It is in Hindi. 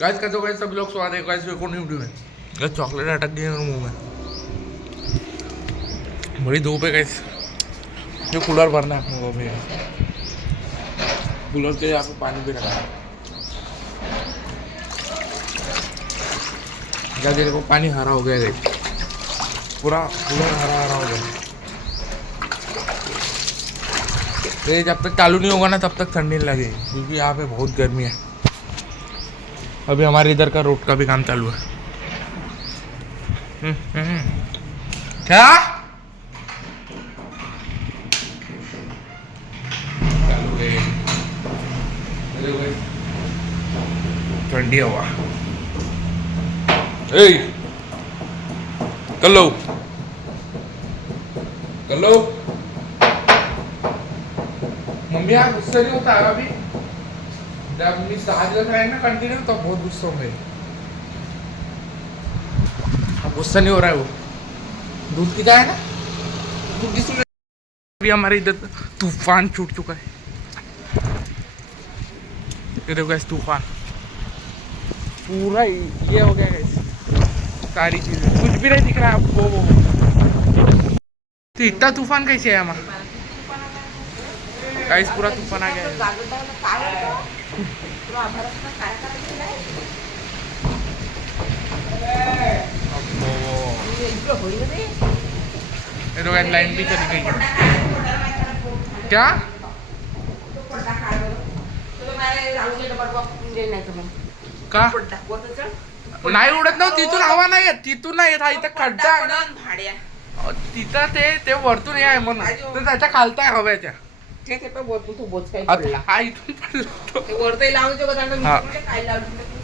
गाइस कैसे हो गाइस सभी लोग स्वागत है गाइस कौन वीडियो में। गाइस चॉकलेट अटक गई मेरे मुंह में। बड़ी धूप है गाइस। जो कूलर भरना है अपने को भी। कूलर के यहाँ पे पानी भी रखा है। क्या देखो पानी हरा हो गया गाइस। पूरा कूलर हरा हरा हो गया। ये जब तक चालू नहीं होगा ना तब तक ठंडी नहीं लगेगी क्योंकि यहाँ पे बहुत गर्मी है। अभी हमारे इधर का रोड का भी काम चालू है। क्या चालू है ठंडी हवा। ए कलो कलो मम्मी आप गुस्से नहीं होता है अभी जब मी आज रहे ना कंटिन्यू तो बहुत गुस्सा होंगे। अब गुस्सा नहीं हो रहा है वो दूध पीता है ना। दूध किसी अभी हमारे इधर तूफान छूट चुका है। ये देखो गैस तूफान पूरा ये हो गया गैस। सारी चीजें कुछ भी नहीं दिख रहा है आपको। तो इतना तूफान कैसे है हमारा गाइस पूरा तूफान आ गया है। लाइन भी चली गई है क्या का नाही उडत ना तिथून हवा नाही येत तिथून नाही येत हा इथं खड्डा आहे ना तिथं ते वरतून हे आहे म्हणून तर त्याच्या खालता आहे हव्याच्या ते पण वरतून तो बोच काय हा इथून पडला ते वरती लावून ते बघा काय लावून